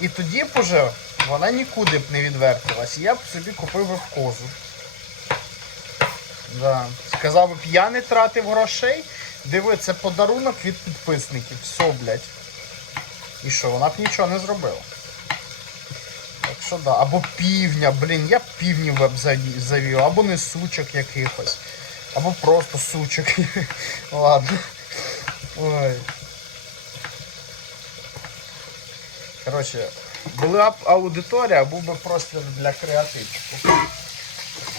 І тоді б уже вона нікуди б не відвертилась. Я б собі купив козу. Да. Сказав би, я не тратив грошей. Диви, це подарунок від підписників. Все, блядь. І що, вона б нічого не зробила. Так що да. Або півня, блін, я б півнів б заві- завів, або не сучок якихось. Або просто сучок. Ладно. Ой. Коротше, була б аудиторія, був би простір для креативчику.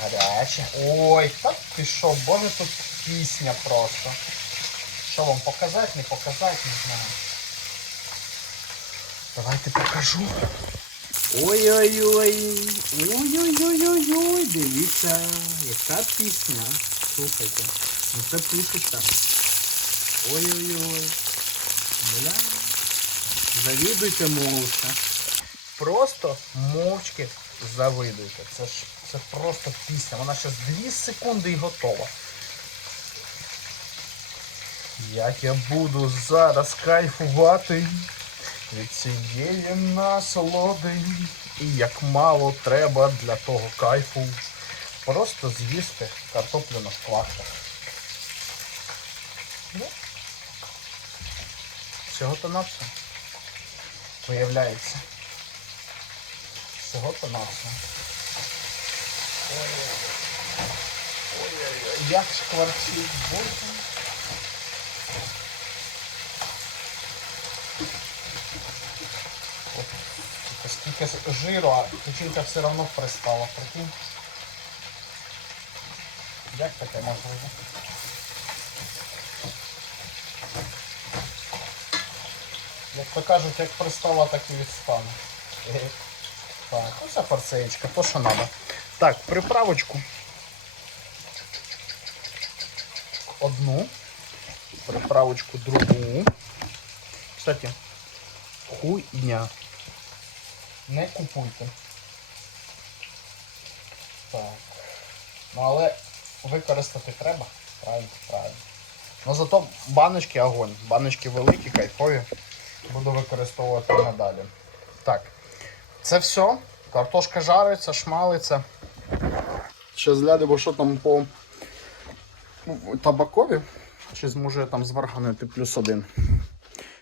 Гаряче. Ой, так ти що, боже, тут пісня просто. Що вам показати, не показати, не знаю. Давайте покажу. Ой-ой-ой. Ой-ой-ой-ой-ой. Дивіться, яка пісня. Слухайте. Ну це пишеться. Ой-ой-ой. Бля. Завідуйте мовчки. Просто мовчки завидуйте. Це ж це просто пісня. Вона ще 2 секунди і готова. Як я буду зараз кайфувати від цієї насолоди. І як мало треба для того кайфу. Просто з'їсти картоплю на шкварках. Ну, всього то на все. Виявляється. Всього то на все. Ой-ой-ой, як шкварчить, боже. Скільки жиру, а печінка все одно пристала, прикинь. Як таке можливо? Як то кажуть, як пристала, так і відстане. Е, Так, оця форцеєчка, то що треба. Так, приправочку. Одну. Приправочку другу. Кстати, хуйня. Не купуйте. Так. Ну але використати треба. Правильно, правильно. Ну зато баночки огонь. Баночки великі, кайфові. Буду використовувати надалі. Так. Це все. Картошка жариться, шмалиться. Ще зглядимо, що там по табакові. Чи зможе там зварганити плюс один.